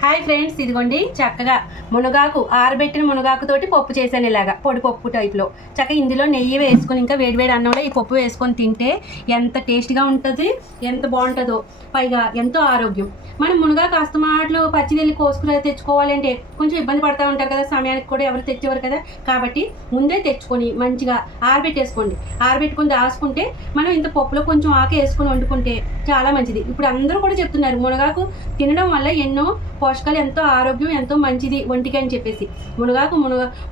Hi friends, ఇదిగోండి చక్కగా మునగాకు ఆరబెట్టిన మునగాకుతోటి పప్పు చేశాను. ఇలాగా పొడి పప్పు టైప్లో చక్కగా ఇందులో నెయ్యి వేసుకొని ఇంకా వేడివేడి అన్నంలో ఈ పప్పు వేసుకొని తింటే ఎంత టేస్ట్గా ఉంటుంది, ఎంత బాగుంటుందో. పైగా ఎంతో ఆరోగ్యం. మనం మునగాకు అస్తమాట్లు పచ్చిదెల్లి కోసుకుని తెచ్చుకోవాలంటే కొంచెం ఇబ్బంది పడుతూ ఉంటారు కదా, సమయానికి కూడా ఎవరు తెచ్చేవారు కదా. కాబట్టి ముందే తెచ్చుకొని మంచిగా ఆరబెట్టేసుకోండి. ఆరబెట్టుకొని దాచుకుంటే మనం ఇంత పప్పులో కొంచెం ఆకు వేసుకొని వండుకుంటే చాలా మంచిది. ఇప్పుడు అందరూ కూడా చెప్తున్నారు మునగాకు తినడం వల్ల ఎన్నో పోషకాలు, ఎంతో ఆరోగ్యం, ఎంతో మంచిది ఒంటికి అని చెప్పేసి.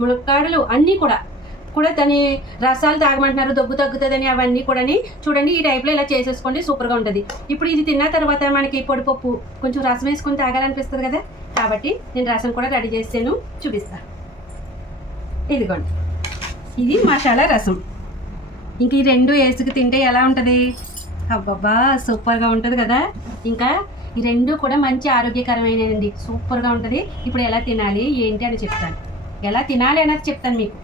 మునక్కాడలు అన్నీ కూడా దాని రసాలు తాగమంటున్నారు, దగ్గు తగ్గుతుందని. అవన్నీ కూడా చూడండి, ఈ టైప్లో ఇలా చేసేసుకోండి, సూపర్గా ఉంటుంది. ఇప్పుడు ఇది తిన్న తర్వాత మనకి పొడిపప్పు కొంచెం రసం వేసుకొని తాగాలనిపిస్తుంది కదా, కాబట్టి నేను రసం కూడా రెడీ చేసాను, చూపిస్తాను. ఇదిగోండి, ఇది మసాలా రసం. ఇంక ఈ రెండు వేసుకు తింటే ఎలా ఉంటుంది, అబ్బబ్బా సూపర్గా ఉంటుంది కదా. ఇంకా ఈ రెండు కూడా మంచి ఆరోగ్యకరమైనదండి, సూపర్గా ఉంటుంది. ఇప్పుడు ఎలా తినాలి ఏంటి అని చెప్తాను, ఎలా తినాలి అనేది చెప్తాను మీకు.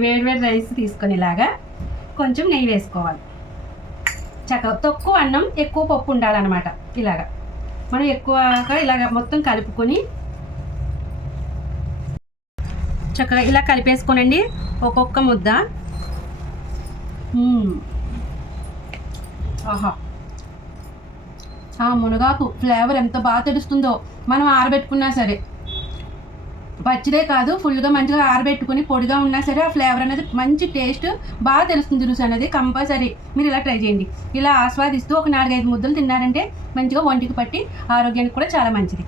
వేడి రైస్ తీసుకొని ఇలాగా కొంచెం నెయ్యి వేసుకోవాలి. చక్కగా తక్కువ అన్నం ఎక్కువ పప్పు ఉండాలన్నమాట. ఇలాగా మనం ఎక్కువగా ఇలాగ మొత్తం కలుపుకొని చక్కగా ఇలా కలిపేసుకోనండి ఒక్కొక్క ముద్ద. ఆహా, ఆ మునగాకు ఫ్లేవర్ ఎంత బాగా తెలుస్తుందో. మనం ఆరబెట్టుకున్నా సరే, పచ్చిదే కాదు, ఫుల్గా మంచిగా ఆరబెట్టుకుని పొడిగా ఉన్నా సరే ఆ ఫ్లేవర్ అనేది మంచి టేస్ట్ బాగా తెలుస్తుంది. రుచి అనేది కంపల్సరీ మీరు ఇలా ట్రై చేయండి. ఇలా ఆస్వాదిస్తూ ఒక 4-5 ముద్దలు తిన్నారంటే మంచిగా ఒంటికి పట్టి ఆరోగ్యానికి కూడా చాలా మంచిది.